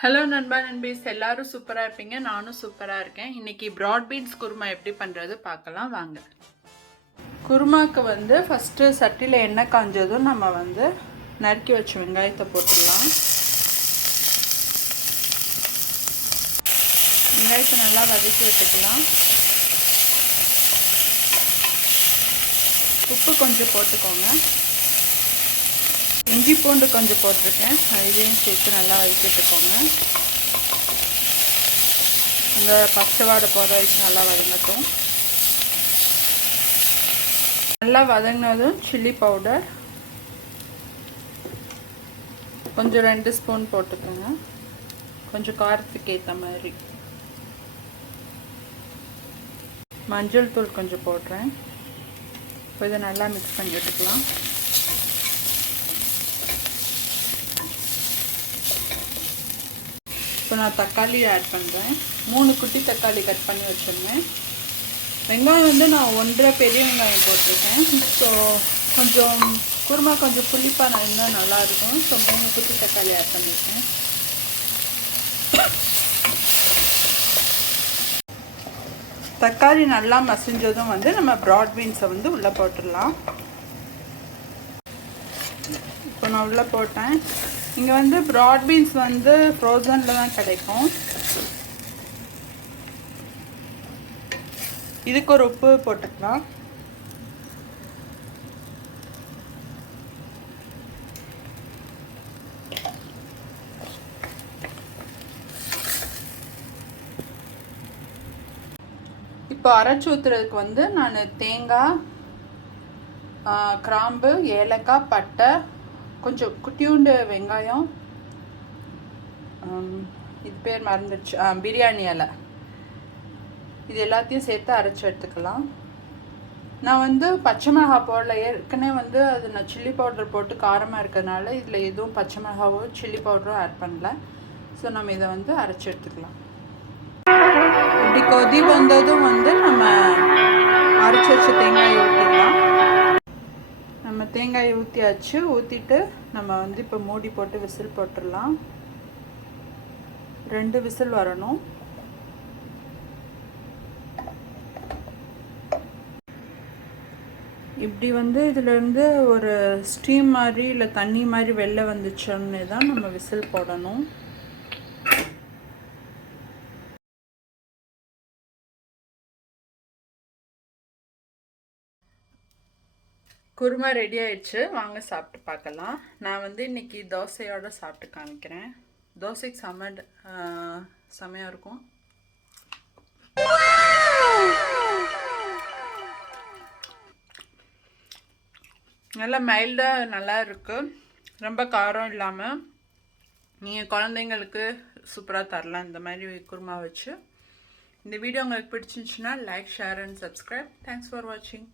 Hello நண்பா நண்பீஸ், எல்லாரும் சூப்பராக இருப்பீங்க. நானும் சூப்பராக இருக்கேன். இன்றைக்கி ப்ராட் பீன்ஸ் குருமா எப்படி பண்ணுறது பார்க்கலாம் வாங்க. குருமாவுக்கு வந்து ஃபஸ்ட்டு சட்டியில் எண்ணெய் காஞ்சதும் நம்ம வந்து நறுக்கி வச்ச வெங்காயத்தை போட்டுடலாம். வெங்காயத்தை நல்லா வதக்கி விட்டுக்கலாம். உப்பு கொஞ்சம் போட்டுக்கோங்க. இஞ்சி பூண்டு கொஞ்சம் போட்டிருக்கேன், இதையும் சேர்த்து நல்லா வதக்கிட்டுக்கோங்க. இந்த பச்சை வாடை போகிற வரைக்கும் நல்லா வதங்கட்டும். நல்லா வதங்கினதும் சில்லி பவுடர் கொஞ்சம் 2 ஸ்பூன் போட்டுக்கோங்க, கொஞ்சம் காரத்துக்கு ஏற்ற மாதிரி. மஞ்சள் தூள் கொஞ்சம் போடுறேன். இப்போ இதை நல்லா மிக்ஸ் பண்ணி விட்டுக்கலாம். இப்போ நான் தக்காளி ஆட் பண்ணுறேன். 3 குட்டி தக்காளி கட் பண்ணி வச்சுருந்தேன். வெங்காயம் வந்து நான் 1.5 பெரிய வெங்காயம் போட்டிருக்கேன். ஸோ கொஞ்சம் குருமா கொஞ்சம் புளிப்பாக இருந்தால் நல்லாயிருக்கும். ஸோ 3 குட்டி தக்காளி ஆட் பண்ணியிருக்கேன். தக்காளி நல்லா மசிஞ்சதும் வந்து நம்ம ப்ராட் பீன்ஸை வந்து உள்ளே போட்டுடலாம். இப்போ நான் உள்ளே போட்டேன். இங்கே வந்து ப்ராட் பீன்ஸ் வந்து ஃப்ரோசனில் தான் கிடைக்கும். இதுக்கு ஒரு உப்பு போட்டுக்கலாம். இப்போ அரைச்சி ஊற்றுறதுக்கு வந்து நான் தேங்காய், கிராம்பு, ஏலக்காய், பட்டை, கொஞ்சம் குட்டியூண்டு வெங்காயம், இது பேர் மறந்துடுச்சு, பிரியாணி இலை, இது எல்லாத்தையும் சேர்த்து அரைச்சி எடுத்துக்கலாம். நான் வந்து பச்சை மிளகாய் போடல, ஏற்கனவே வந்து அது நான் சில்லி பவுடர் போட்டு காரமாக இருக்கிறதுனால இதில் எதுவும் பச்சை மிளகாவோ சில்லி பவுடரோ ஆட் பண்ணல. ஸோ நம்ம இதை வந்து அரைச்சி எடுத்துக்கலாம். இப்படி கொதி வந்ததும் வந்து நம்ம அரைச்சி வச்ச தேங்காயை ஊற்றிடலாம். நம்ம தேங்காயை ஊற்றியாச்சு. ஊற்றிட்டு நம்ம வந்து இப்போ மூடி போட்டு விசில் போட்டுடலாம். 2 விசில் வரணும். இப்படி வந்து இதிலேருந்து ஒரு ஸ்டீம் மாதிரி இல்லை தண்ணி மாதிரி வெளில வந்துச்சோன்னே தான் நம்ம விசில் போடணும். குருமா ரெடி ஆயிடுச்சு, வாங்க சாப்பிட்டு பார்க்கலாம். நான் வந்து இன்றைக்கி தோசையோடு சாப்பிட்டு காமிக்கிறேன். தோசைக்கு செமையாக இருக்கும். நல்லா மைல்டாக நல்லா இருக்குது, ரொம்ப காரம் இல்லாமல். நீங்கள் குழந்தைங்களுக்கு சூப்பராக தரலாம் இந்த மாதிரி குருமா வச்சு. இந்த வீடியோ உங்களுக்கு பிடிச்சிருந்துச்சுன்னா like, share and subscribe. Thanks for வாட்சிங்.